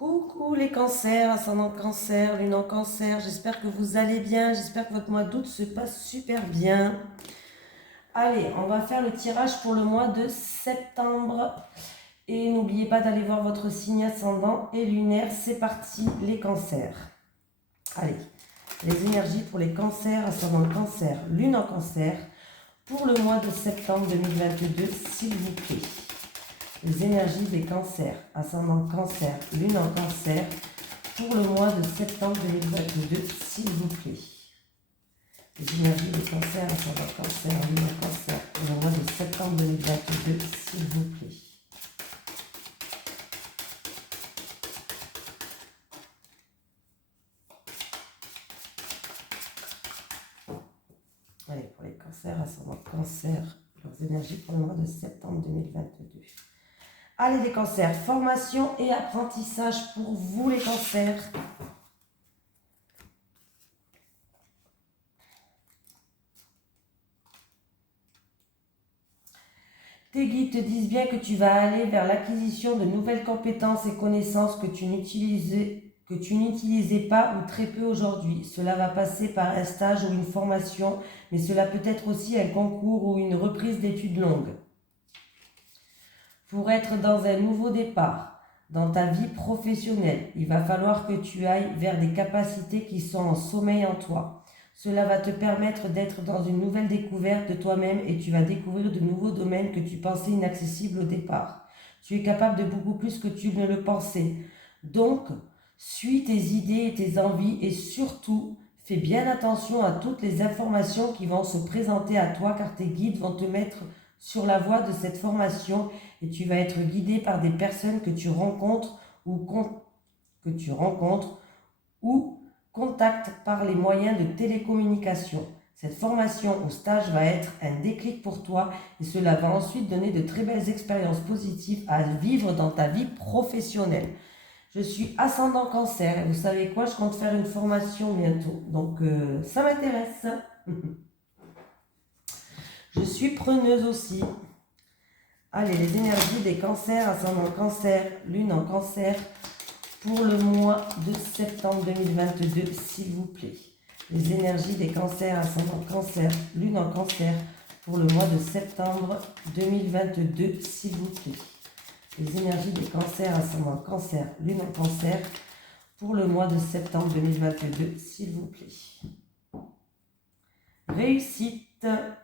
Coucou les cancers, ascendant cancer, lune en cancer, j'espère que vous allez bien, j'espère que votre mois d'août se passe super bien. Allez, on va faire le tirage pour le mois de septembre. Et n'oubliez pas d'aller voir votre signe ascendant et lunaire, c'est parti les cancers. Allez, les énergies pour les cancers, ascendant cancer, lune en cancer, pour le mois de septembre 2022, s'il vous plaît. Les énergies des cancers, ascendant cancer, lune en cancer, pour le mois de septembre 2022, s'il vous plaît. Les énergies des cancers, ascendant cancer, lune en cancer, pour le mois de septembre 2022, s'il vous plaît. Allez, pour les cancers, ascendant cancer, leurs énergies pour le mois de septembre 2022. Allez les cancers, formation et apprentissage pour vous les cancers. Tes guides te disent bien que tu vas aller vers l'acquisition de nouvelles compétences et connaissances que tu n'utilisais pas ou très peu aujourd'hui. Cela va passer par un stage ou une formation, mais cela peut être aussi un concours ou une reprise d'études longues. Pour être dans un nouveau départ, dans ta vie professionnelle, il va falloir que tu ailles vers des capacités qui sont en sommeil en toi. Cela va te permettre d'être dans une nouvelle découverte de toi-même et tu vas découvrir de nouveaux domaines que tu pensais inaccessibles au départ. Tu es capable de beaucoup plus que tu ne le pensais. Donc, suis tes idées et tes envies et surtout, fais bien attention à toutes les informations qui vont se présenter à toi car tes guides vont te mettre sur la voie de cette formation et tu vas être guidé par des personnes que tu rencontres ou contactes par les moyens de télécommunication. Cette formation ou stage va être un déclic pour toi et cela va ensuite donner de très belles expériences positives à vivre dans ta vie professionnelle. Je suis ascendant cancer et vous savez quoi, je compte faire une formation bientôt, donc ça m'intéresse. Je suis preneuse aussi. Allez, les énergies des cancers, ascendant cancer, lune en cancer, pour le mois de septembre 2022, s'il vous plaît. Les énergies des cancers, ascendant cancer, lune en cancer, pour le mois de septembre 2022, s'il vous plaît. Les énergies des cancers, ascendant cancer, lune en cancer, pour le mois de septembre 2022, s'il vous plaît. Réussite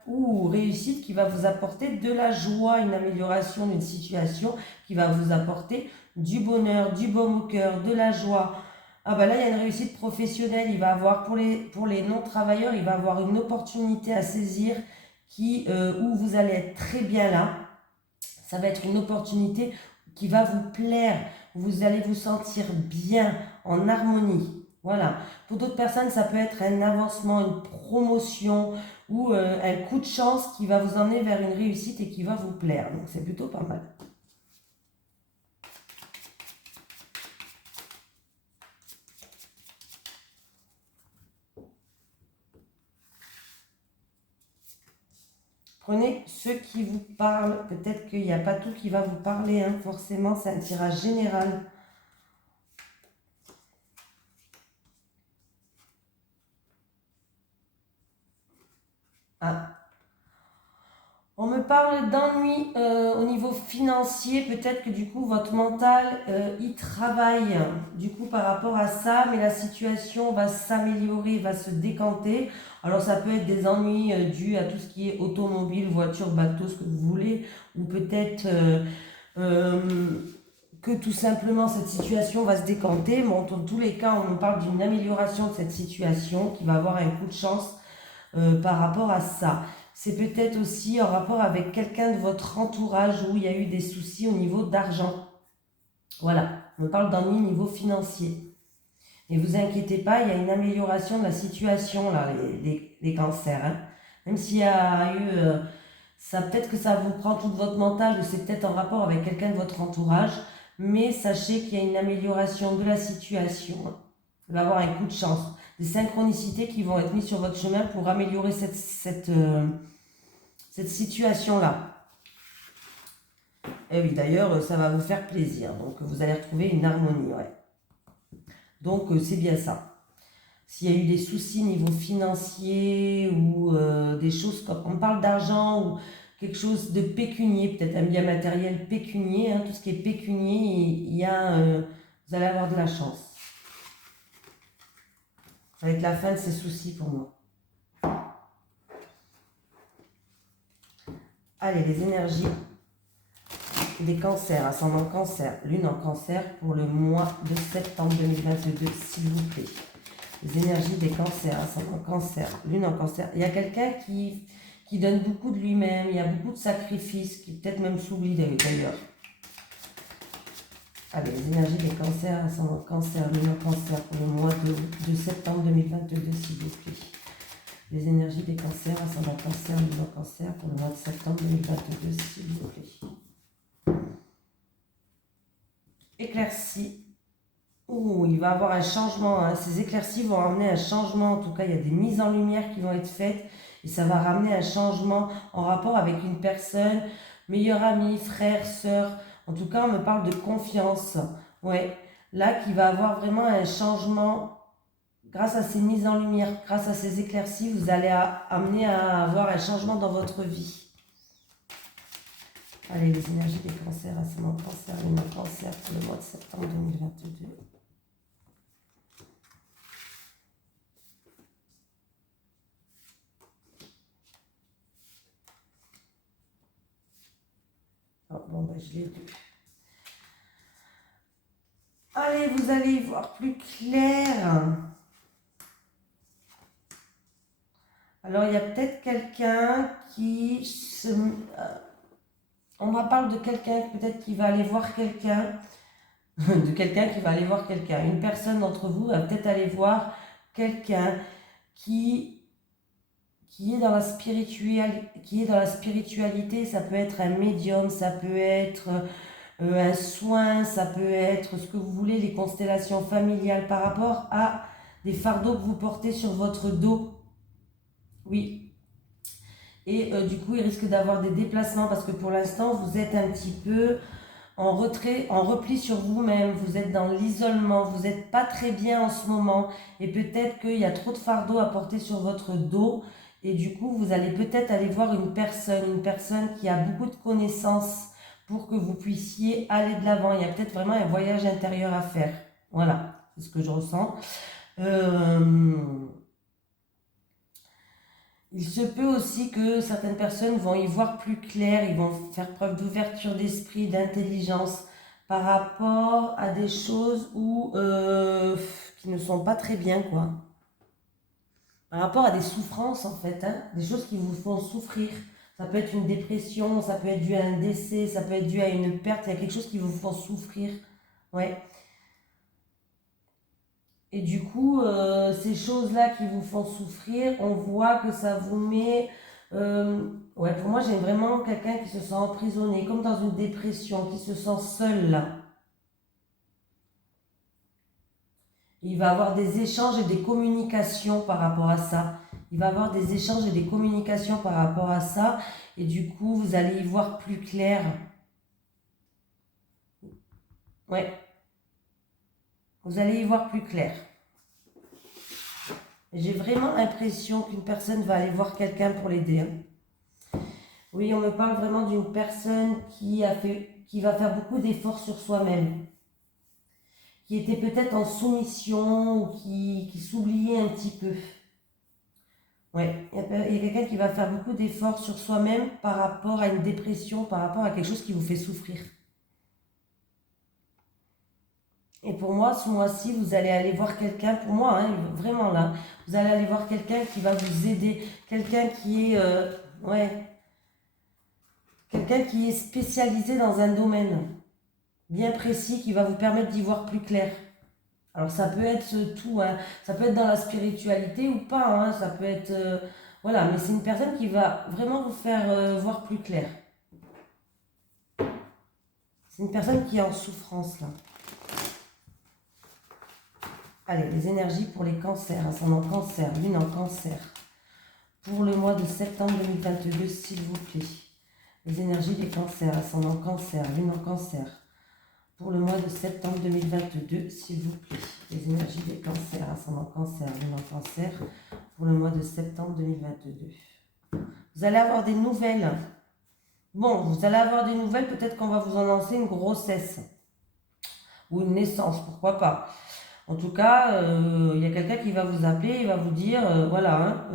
ou réussite qui va vous apporter de la joie, une amélioration d'une situation qui va vous apporter du bonheur, du baume au cœur, de la joie. Ah ben là, il y a une réussite professionnelle, il va avoir pour les non-travailleurs, il va avoir une opportunité à saisir où vous allez être très bien là. Ça va être une opportunité qui va vous plaire, vous allez vous sentir bien, en harmonie. Voilà. Pour d'autres personnes, ça peut être un avancement, une promotion ou un coup de chance qui va vous emmener vers une réussite et qui va vous plaire. Donc c'est plutôt pas mal. Prenez ceux qui vous parlent. Peut-être qu'il n'y a pas tout qui va vous parler, hein. Forcément, c'est un tirage général. Ah. On me parle d'ennui au niveau financier. Peut-être que du coup, votre mental, y travaille du coup par rapport à ça. Mais la situation va s'améliorer, va se décanter. Alors, ça peut être des ennuis dus à tout ce qui est automobile, voiture, bateau, ce que vous voulez. Ou peut-être que tout simplement, cette situation va se décanter. Mais dans tous les cas, on me parle d'une amélioration de cette situation qui va avoir un coup de chance par rapport à ça. C'est peut-être aussi en rapport avec quelqu'un de votre entourage où il y a eu des soucis au niveau d'argent. Voilà, on me parle d'ennui au niveau financier. Et vous inquiétez pas, il y a une amélioration de la situation, là, les cancers. Hein. Même s'il y a eu... ça peut-être que ça vous prend tout votre mental ou c'est peut-être en rapport avec quelqu'un de votre entourage. Mais sachez qu'il y a une amélioration de la situation. Vous allez avoir un coup de chance. Des synchronicités qui vont être mises sur votre chemin pour améliorer cette situation-là. Et oui, d'ailleurs, ça va vous faire plaisir. Donc, vous allez retrouver une harmonie, ouais. Donc, c'est bien ça. S'il y a eu des soucis niveau financier ou des choses comme on parle d'argent ou quelque chose de pécunier, peut-être un bien matériel pécunier, hein, tout ce qui est pécunier, il y a, vous allez avoir de la chance. Avec la fin de ces soucis pour moi. Allez, les énergies des cancers, ascendant cancer, lune en cancer pour le mois de septembre 2022, s'il vous plaît. Les énergies des cancers, ascendant cancer, lune en cancer. Il y a quelqu'un qui donne beaucoup de lui-même, il y a beaucoup de sacrifices, qui peut-être même s'oublie d'ailleurs. Allez, les énergies des cancers, ascendant cancer, lune en cancer pour le mois de septembre 2022, s'il vous plaît. Les énergies des cancers, ascendant cancer, lune en cancer pour le mois de septembre 2022, s'il vous plaît. Éclaircie. Ouh, il va y avoir un changement, hein. Ces éclaircies vont amener un changement, en tout cas il y a des mises en lumière qui vont être faites et ça va ramener un changement en rapport avec une personne, meilleur ami, frère, sœur, en tout cas on me parle de confiance, ouais, là qui va avoir vraiment un changement grâce à ces mises en lumière, grâce à ces éclaircies, vous allez amener à avoir un changement dans votre vie. Allez, les énergies des cancers, ascendant cancer, lune en cancer pour le mois de septembre 2022. Oh, bon, ben, je l'ai lu. Allez, vous allez y voir plus clair. Alors, il y a peut-être quelqu'un qui se... on me parle de quelqu'un peut-être qui va aller voir quelqu'un. De quelqu'un qui va aller voir quelqu'un. Une personne d'entre vous va peut-être aller voir quelqu'un qui est dans la spiritualité. Ça peut être un médium, ça peut être un soin, ça peut être ce que vous voulez, les constellations familiales par rapport à des fardeaux que vous portez sur votre dos. Oui. Et du coup, il risque d'avoir des déplacements parce que pour l'instant, vous êtes un petit peu en retrait, en repli sur vous-même, vous êtes dans l'isolement, vous n'êtes pas très bien en ce moment et peut-être qu'il y a trop de fardeaux à porter sur votre dos et du coup, vous allez peut-être aller voir une personne qui a beaucoup de connaissances pour que vous puissiez aller de l'avant. Il y a peut-être vraiment un voyage intérieur à faire. Voilà, c'est ce que je ressens. Il se peut aussi que certaines personnes vont y voir plus clair, ils vont faire preuve d'ouverture d'esprit, d'intelligence par rapport à des choses qui ne sont pas très bien, quoi. Par rapport à des souffrances, en fait, hein, des choses qui vous font souffrir. Ça peut être une dépression, ça peut être dû à un décès, ça peut être dû à une perte, il y a quelque chose qui vous font souffrir. Ouais. Et du coup, ces choses-là qui vous font souffrir, on voit que ça vous met... ouais, pour moi, j'ai vraiment quelqu'un qui se sent emprisonné, comme dans une dépression, qui se sent seul là. Il va avoir des échanges et des communications par rapport à ça. Il va avoir des échanges et des communications par rapport à ça. Et du coup, vous allez y voir plus clair. Ouais. Vous allez y voir plus clair. J'ai vraiment l'impression qu'une personne va aller voir quelqu'un pour l'aider. Hein. Oui, on me parle vraiment d'une personne qui va faire beaucoup d'efforts sur soi-même, qui était peut-être en soumission ou qui s'oubliait un petit peu. Ouais, il y a quelqu'un qui va faire beaucoup d'efforts sur soi-même par rapport à une dépression, par rapport à quelque chose qui vous fait souffrir. Et pour moi, ce mois-ci, vous allez aller voir quelqu'un, pour moi, hein, vraiment là, vous allez aller voir quelqu'un qui va vous aider, quelqu'un qui est, quelqu'un qui est spécialisé dans un domaine bien précis qui va vous permettre d'y voir plus clair. Alors ça peut être tout, hein, ça peut être dans la spiritualité ou pas, hein, ça peut être, voilà, mais c'est une personne qui va vraiment vous faire voir plus clair. C'est une personne qui est en souffrance là. Allez, les énergies pour les cancers, ascendant cancer, lune en cancer. Pour le mois de septembre 2022, s'il vous plaît. Les énergies des cancers, ascendant cancer, lune en cancer. Pour le mois de septembre 2022, s'il vous plaît. Les énergies des cancers, ascendant cancer, lune en cancer, pour le mois de septembre 2022. Vous allez avoir des nouvelles. Bon, vous allez avoir des nouvelles, peut-être qu'on va vous annoncer une grossesse. Ou une naissance, pourquoi pas. En tout cas, il y a quelqu'un qui va vous appeler, il va vous dire, voilà,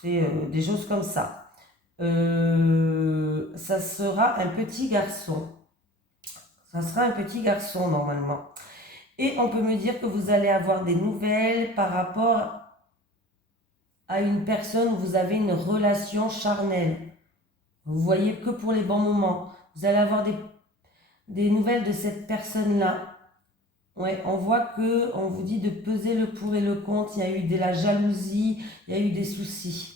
c'est des choses comme ça. Ça sera un petit garçon. Ça sera un petit garçon normalement. Et on peut me dire que vous allez avoir des nouvelles par rapport à une personne où vous avez une relation charnelle. Vous voyez que pour les bons moments. Vous allez avoir des nouvelles de cette personne-là. Ouais, on voit que on vous dit de peser le pour et le contre. Il y a eu de la jalousie, il y a eu des soucis.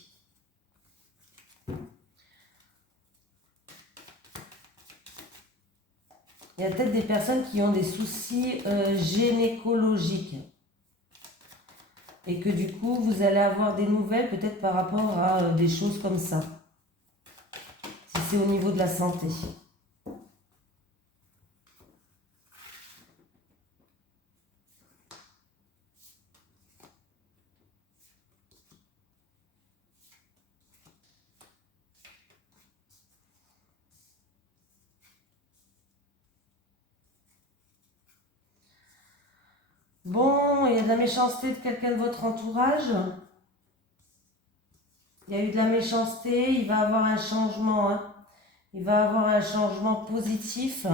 Il y a peut-être des personnes qui ont des soucis gynécologiques. Et que du coup, vous allez avoir des nouvelles peut-être par rapport à des choses comme ça. Si c'est au niveau de la santé. Bon, il y a de la méchanceté de quelqu'un de votre entourage. Il y a eu de la méchanceté, il va avoir un changement. Hein. Il va avoir un changement positif.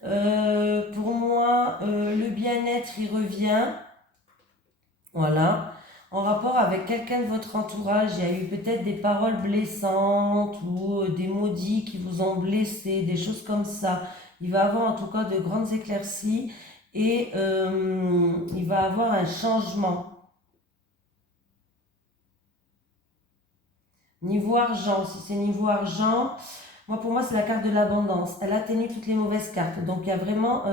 Pour moi, le bien-être, il revient. Voilà. En rapport avec quelqu'un de votre entourage, il y a eu peut-être des paroles blessantes ou des maudits qui vous ont blessé, des choses comme ça. Il va avoir en tout cas de grandes éclaircies et il va avoir un changement. Niveau argent, si c'est niveau argent, pour moi c'est la carte de l'abondance. Elle atténue toutes les mauvaises cartes. Donc il y a vraiment...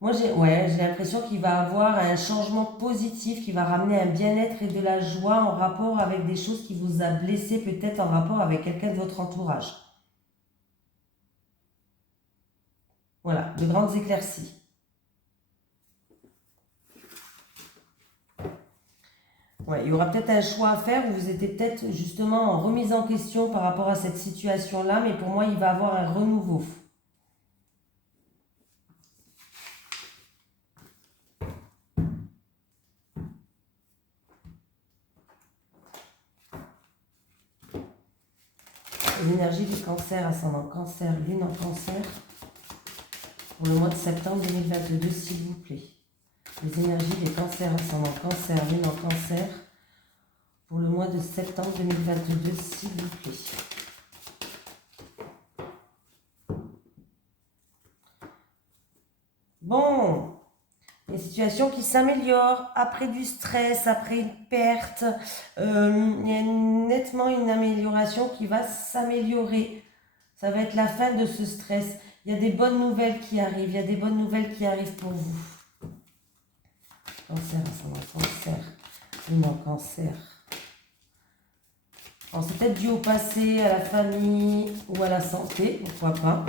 moi j'ai l'impression qu'il va avoir un changement positif, qui va ramener un bien-être et de la joie en rapport avec des choses qui vous a blessé, peut-être en rapport avec quelqu'un de votre entourage. Voilà, de grandes éclaircies. Ouais, il y aura peut-être un choix à faire où vous étiez peut-être justement en remise en question par rapport à cette situation-là, mais pour moi, il va avoir un renouveau. Les énergies du cancer, ascendant cancer, lune en cancer, pour le mois de septembre 2022, s'il vous plaît. Les énergies des cancers, ascendant cancer, lune en cancer, pour le mois de septembre 2022, s'il vous plaît. Bon, une situation qui s'améliore après du stress, après une perte. Il y a nettement une amélioration qui va s'améliorer. Ça va être la fin de ce stress. Il y a des bonnes nouvelles qui arrivent. Il y a des bonnes nouvelles qui arrivent pour vous. Cancer, ascendant cancer, lune en cancer. Alors, c'est peut-être dû au passé, à la famille ou à la santé, pourquoi pas.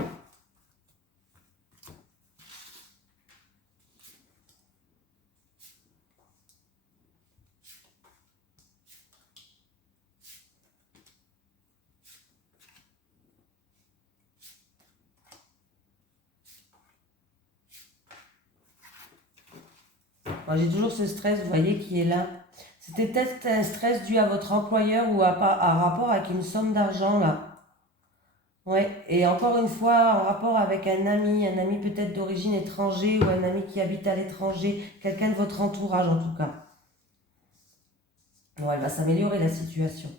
J'ai toujours ce stress, vous voyez, qui est là. C'était peut-être un stress dû à votre employeur ou à rapport avec une somme d'argent, là. Ouais, et encore une fois, en rapport avec un ami peut-être d'origine étrangère ou un ami qui habite à l'étranger, quelqu'un de votre entourage en tout cas. Ouais, elle va s'améliorer la situation.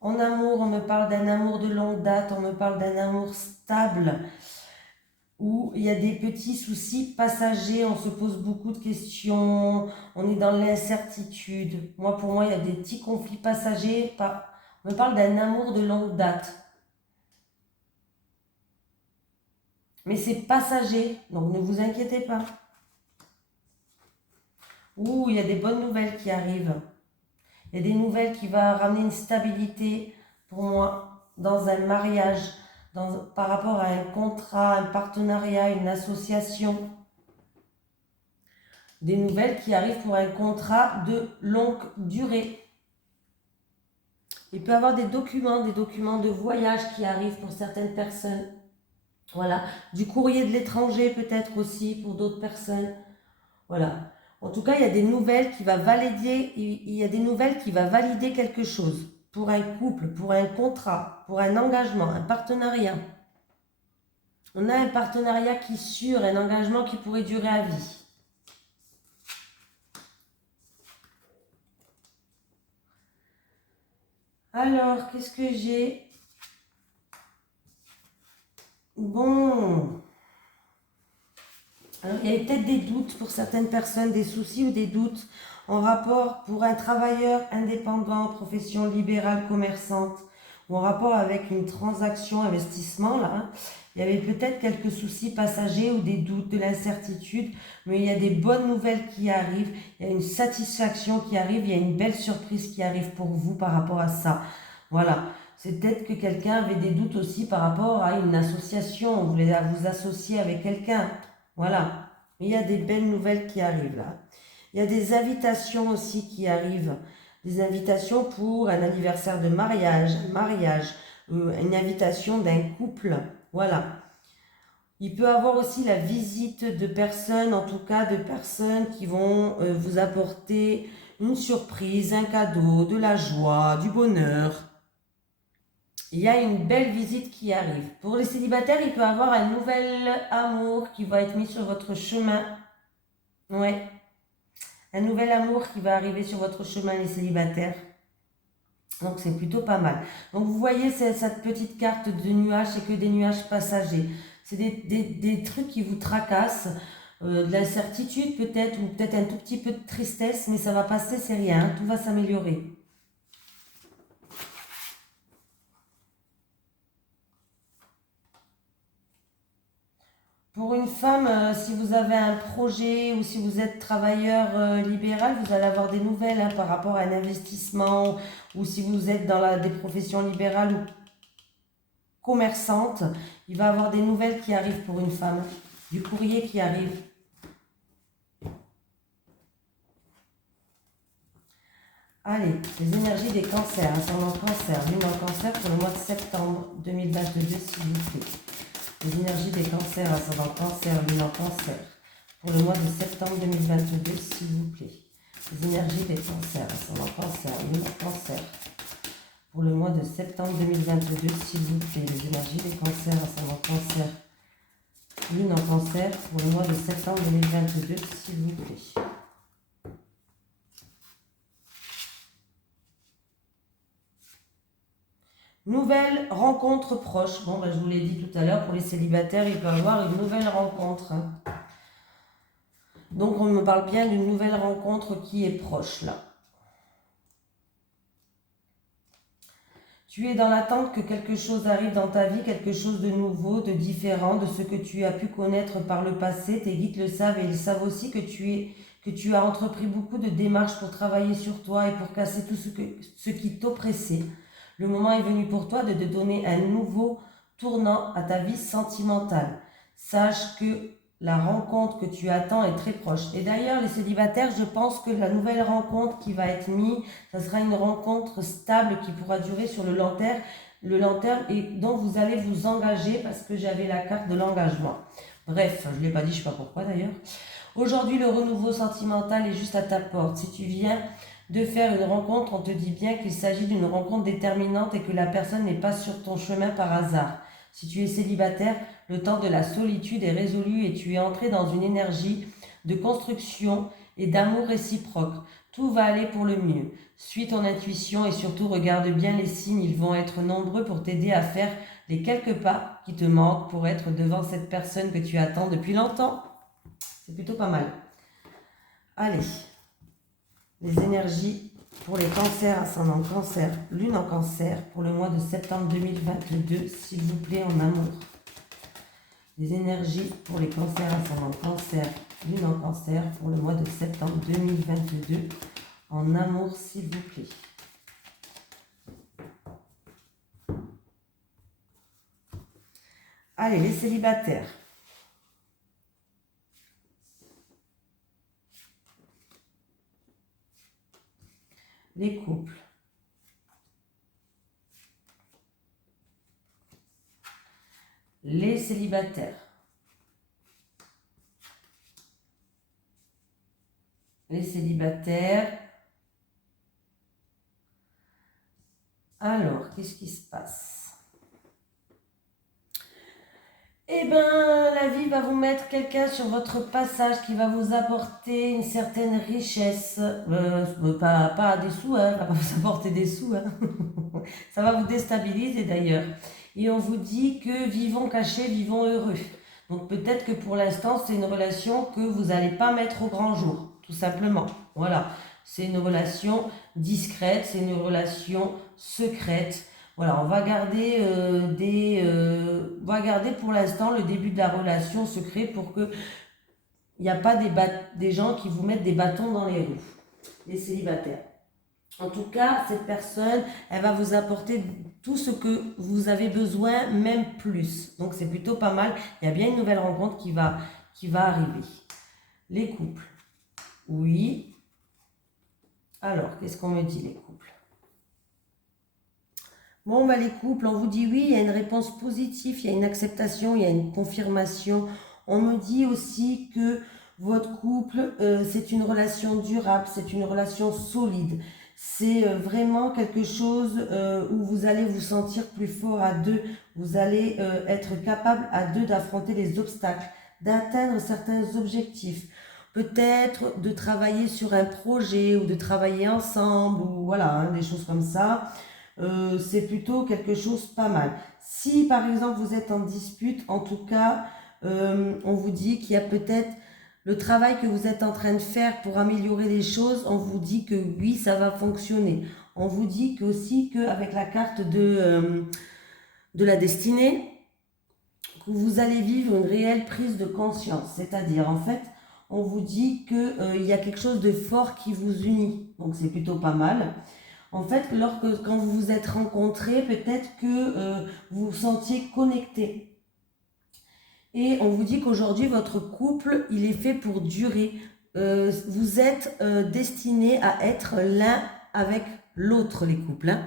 En amour, on me parle d'un amour de longue date, on me parle d'un amour stable, où il y a des petits soucis passagers, on se pose beaucoup de questions, on est dans l'incertitude. Pour moi, il y a des petits conflits passagers. On me parle d'un amour de longue date. Mais c'est passager, donc ne vous inquiétez pas. Il y a des bonnes nouvelles qui arrivent. Il y a des nouvelles qui vont ramener une stabilité pour moi dans un mariage, par rapport à un contrat, un partenariat, une association. Des nouvelles qui arrivent pour un contrat de longue durée. Il peut y avoir des documents de voyage qui arrivent pour certaines personnes. Voilà, du courrier de l'étranger peut-être aussi pour d'autres personnes. Voilà. En tout cas, il y a des nouvelles qui va valider, il y a des nouvelles qui va valider quelque chose pour un couple, pour un contrat, pour un engagement, un partenariat. On a un partenariat qui est sûr, un engagement qui pourrait durer à vie. Alors, qu'est-ce que j'ai? Bon. Alors, il y a peut-être des doutes pour certaines personnes, des soucis ou des doutes en rapport pour un travailleur indépendant, profession libérale, commerçante, ou en rapport avec une transaction, investissement, là. Hein. Il y avait peut-être quelques soucis passagers ou des doutes, de l'incertitude, mais il y a des bonnes nouvelles qui arrivent, il y a une satisfaction qui arrive, il y a une belle surprise qui arrive pour vous par rapport à ça. Voilà. C'est peut-être que quelqu'un avait des doutes aussi par rapport à une association, vous voulez vous associer avec quelqu'un. Voilà. Il y a des belles nouvelles qui arrivent là. Il y a des invitations aussi qui arrivent. Des invitations pour un anniversaire de mariage, une invitation d'un couple. Voilà. Il peut avoir aussi la visite de personnes, en tout cas de personnes qui vont vous apporter une surprise, un cadeau, de la joie, du bonheur. Il y a une belle visite qui arrive. Pour les célibataires, il peut y avoir un nouvel amour qui va être mis sur votre chemin. Ouais. Un nouvel amour qui va arriver sur votre chemin, les célibataires. Donc c'est plutôt pas mal. Donc vous voyez cette petite carte de nuages, c'est que des nuages passagers. C'est des trucs qui vous tracassent, de l'incertitude peut-être, ou peut-être un tout petit peu de tristesse, mais ça va passer, c'est rien, hein, tout va s'améliorer. Pour une femme, si vous avez un projet ou si vous êtes travailleur libéral, vous allez avoir des nouvelles hein, par rapport à un investissement ou si vous êtes dans des professions libérales ou commerçantes, il va y avoir des nouvelles qui arrivent pour une femme, du courrier qui arrive. Allez, les énergies des cancers, ascendant cancer, lune en cancer pour le mois de septembre 2022, s'il vous plaît. Les énergies des cancers, ascendant cancer, lune en cancer, pour le mois de septembre 2022, s'il vous plaît. Les énergies des cancers, ascendant cancer, lune en cancer, pour le mois de septembre 2022, s'il vous plaît. Les énergies des cancers, ascendant cancer, lune en cancer, pour le mois de septembre 2022, s'il vous plaît. Nouvelle rencontre proche. Bon, ben, je vous l'ai dit tout à l'heure, pour les célibataires, il peut y avoir une nouvelle rencontre. Hein. Donc, on me parle bien d'une nouvelle rencontre qui est proche, là. Tu es dans l'attente que quelque chose arrive dans ta vie, quelque chose de nouveau, de différent, de ce que tu as pu connaître par le passé. Tes guides le savent et ils savent aussi que tu as entrepris beaucoup de démarches pour travailler sur toi et pour casser tout ce qui t'oppressait. Le moment est venu pour toi de te donner un nouveau tournant à ta vie sentimentale. Sache que la rencontre que tu attends est très proche. Et d'ailleurs, les célibataires, je pense que la nouvelle rencontre qui va être mise, ça sera une rencontre stable qui pourra durer sur le long terme et dont vous allez vous engager parce que j'avais la carte de l'engagement. Bref, je ne l'ai pas dit, je ne sais pas pourquoi d'ailleurs. Aujourd'hui, le renouveau sentimental est juste à ta porte. Si tu viens de faire une rencontre, on te dit bien qu'il s'agit d'une rencontre déterminante et que la personne n'est pas sur ton chemin par hasard. Si tu es célibataire, le temps de la solitude est résolu et tu es entré dans une énergie de construction et d'amour réciproque. Tout va aller pour le mieux. Suis ton intuition et surtout regarde bien les signes. Ils vont être nombreux pour t'aider à faire les quelques pas qui te manquent pour être devant cette personne que tu attends depuis longtemps. C'est plutôt pas mal. Allez. Les énergies pour les cancers, ascendant cancer, lune en cancer, pour le mois de septembre 2022, s'il vous plaît, en amour. Les énergies pour les cancers, ascendant cancer, lune en cancer, pour le mois de septembre 2022, en amour, s'il vous plaît. Allez, les célibataires. Les couples. Les célibataires. Les célibataires. Alors, qu'est-ce qui se passe? Eh bien, la vie va vous mettre quelqu'un sur votre passage qui va vous apporter une certaine richesse. Pas des sous, hein, va pas vous apporter des sous. Hein. Ça va vous déstabiliser d'ailleurs. Et on vous dit que vivons cachés, vivons heureux. Donc peut-être que pour l'instant, c'est une relation que vous n'allez pas mettre au grand jour, tout simplement. Voilà, c'est une relation discrète, c'est une relation secrète. Voilà, on va garder pour l'instant le début de la relation secret pour que il n'y a pas des gens qui vous mettent des bâtons dans les roues, les célibataires. En tout cas, cette personne, elle va vous apporter tout ce que vous avez besoin, même plus. Donc c'est plutôt pas mal. Il y a bien une nouvelle rencontre qui va arriver. Les couples. Oui. Alors, qu'est-ce qu'on me dit les couples? Bon, bah, les couples, on vous dit oui, il y a une réponse positive, il y a une acceptation, il y a une confirmation. On me dit aussi que votre couple, c'est une relation durable, c'est une relation solide. C'est vraiment quelque chose où vous allez vous sentir plus fort à deux. Vous allez être capable à deux d'affronter les obstacles, d'atteindre certains objectifs. Peut-être de travailler sur un projet ou de travailler ensemble ou voilà, hein, des choses comme ça. C'est plutôt quelque chose pas mal. Si par exemple vous êtes en dispute, en tout cas, on vous dit qu'il y a peut-être le travail que vous êtes en train de faire pour améliorer les choses, on vous dit que oui, ça va fonctionner. On vous dit aussi qu'avec la carte de la destinée, que vous allez vivre une réelle prise de conscience. C'est-à-dire, en fait, on vous dit qu'il y a quelque chose de fort qui vous unit. Donc c'est plutôt pas mal. En fait, quand vous vous êtes rencontrés, peut-être que vous vous sentiez connectés. Et on vous dit qu'aujourd'hui, votre couple, il est fait pour durer. Vous êtes destinés à être l'un avec l'autre, les couples. Hein.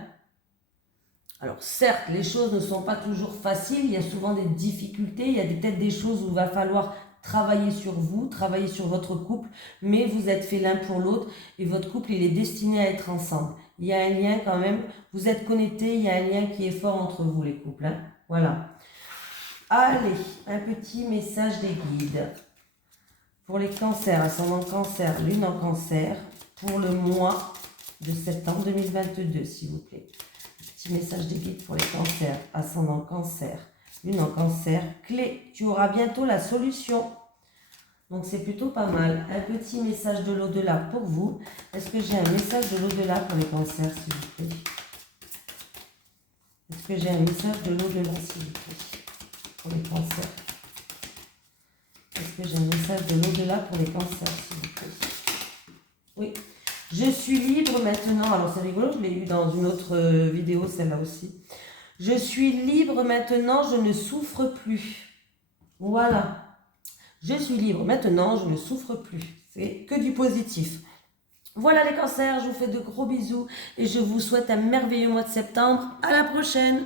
Alors certes, les choses ne sont pas toujours faciles, il y a souvent des difficultés, il y a peut-être des choses où il va falloir travailler sur vous, travailler sur votre couple, mais vous êtes fait l'un pour l'autre et votre couple, il est destiné à être ensemble. Il y a un lien quand même, vous êtes connectés, il y a un lien qui est fort entre vous, les couples. Hein. Voilà. Allez, un petit message des guides. Pour les cancers, ascendant cancer, lune en cancer, pour le mois de septembre 2022, s'il vous plaît. Petit message des guides pour les cancers, ascendant cancer, lune en cancer. Clé, tu auras bientôt la solution. Donc c'est plutôt pas mal. Un petit message de l'au-delà pour vous. Est-ce que j'ai un message de l'au-delà pour les cancers, s'il vous plaît? Est-ce que j'ai un message de l'au-delà, s'il vous plaît? Pour les cancers. Est-ce que j'ai un message de l'au-delà pour les cancers, s'il vous plaît? Oui. Je suis libre maintenant. Alors c'est rigolo, je l'ai eu dans une autre vidéo, celle-là aussi. Je suis libre maintenant, je ne souffre plus. Voilà. Je suis libre maintenant, je ne souffre plus. C'est que du positif. Voilà les cancers, je vous fais de gros bisous et je vous souhaite un merveilleux mois de septembre. À la prochaine!